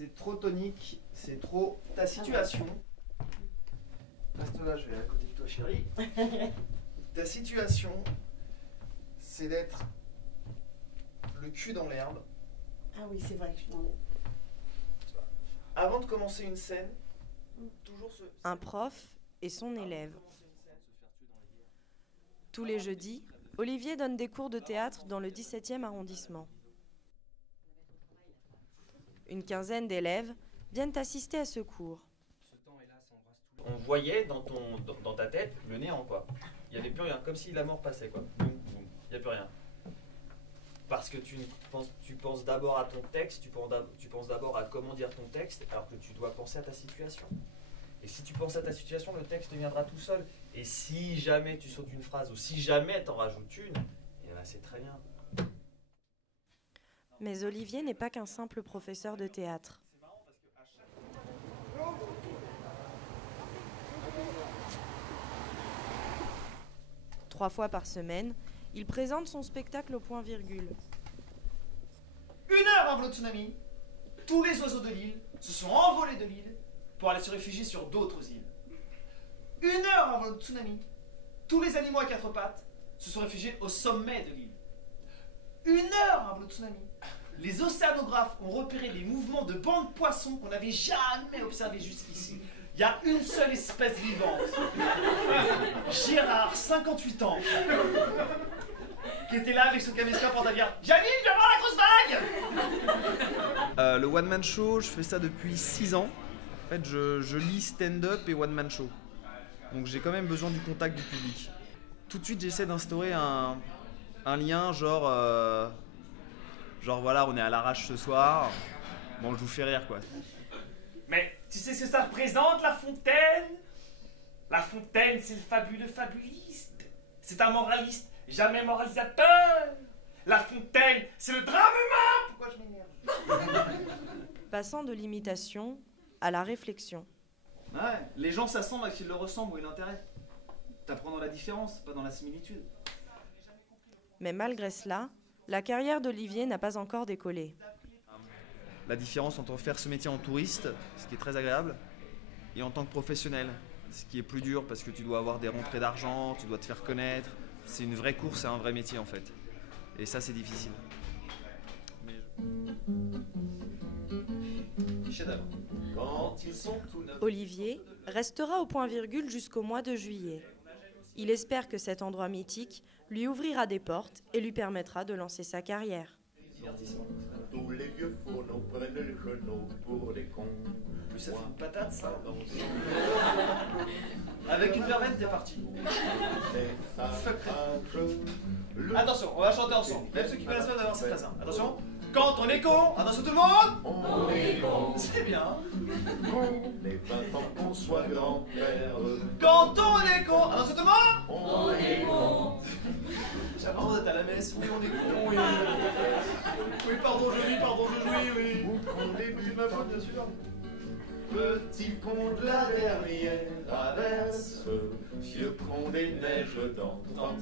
c'est trop tonique, c'est trop ta situation. Reste là, je vais à côté de toi, chérie. Ta situation, c'est d'être le cul dans l'herbe. Ah oui, c'est vrai que je suis dans l'herbe. Avant de commencer une scène, toujours se... Un prof et son élève. Tous les jeudis, Olivier donne des cours de théâtre dans le 17e arrondissement. Une quinzaine d'élèves viennent assister à ce cours. On voyait dans ta tête le néant, quoi. Il n'y avait plus rien, comme si la mort passait, quoi. Boum, boum. Il n'y a plus rien. Parce que tu penses d'abord à ton texte, tu penses d'abord à comment dire ton texte, alors que tu dois penser à ta situation. Et si tu penses à ta situation, le texte viendra tout seul. Et si jamais tu sautes une phrase, ou si jamais tu en rajoutes une, eh ben c'est très bien. Mais Olivier n'est pas qu'un simple professeur de théâtre. Trois fois par semaine, il présente son spectacle au point virgule. 1 heure avant le tsunami, tous les oiseaux de l'île se sont envolés de l'île pour aller se réfugier sur d'autres îles. 1 heure avant le tsunami, tous les animaux à 4 pattes se sont réfugiés au sommet de l'île. 1 heure avant le tsunami, les océanographes ont repéré des mouvements de bancs de poissons qu'on n'avait jamais observés jusqu'ici. Il y a une seule espèce vivante, Gérard, 58 ans, qui était là avec son caméscope en train de dire « Janine, viens voir la grosse vague !» Le one-man show, je fais ça depuis 6 ans. En fait, je lis stand-up et one-man show. Donc j'ai quand même besoin du contact du public. Tout de suite, j'essaie d'instaurer un lien, genre voilà, on est à l'arrache ce soir. Bon, je vous fais rire, quoi. Mais tu sais ce que ça représente, La Fontaine? La Fontaine, c'est le fabuleux fabuliste. C'est un moraliste, jamais moralisateur. La Fontaine, c'est le drame humain. Pourquoi je m'énerve? Passant de l'imitation à la réflexion. Ouais, les gens s'assemblent à qui ils le ressemblent, où est l'intérêt? T'apprends dans la différence, pas dans la similitude. Mais malgré cela, la carrière d'Olivier n'a pas encore décollé. La différence entre faire ce métier en touriste, ce qui est très agréable, et en tant que professionnel, ce qui est plus dur parce que tu dois avoir des rentrées d'argent, tu dois te faire connaître. C'est une vraie course, c'est un vrai métier en fait. Et ça, c'est difficile. Chef-d'œuvre. Quand ils sont tout neufs. Olivier restera au point virgule jusqu'au mois de juillet. Il espère que cet endroit mythique lui ouvrira des portes et lui permettra de lancer sa carrière. Divertissement. Tous les vieux fourneaux prennent le genou pour des cons. Plus ça fait une patate, ça. Avec une verveine, t'es parti. Attention, on va chanter ensemble. Même ceux qui connaissent pas d'avoir cette phrase. Attention. Quand on est con, attention tout le monde. On est con. C'est bien. Les 20 ans qu'on soit grand-père. Quand on est con, attention tout le monde. On est con. J'ai l'impression d'être à la messe. Oui, on est con, oui. Oui, pardon, je jouis, oui. Ou qu'on débute Ma faute, bien sûr. Petit con de la dernière averse, vieux con des neiges d'antan.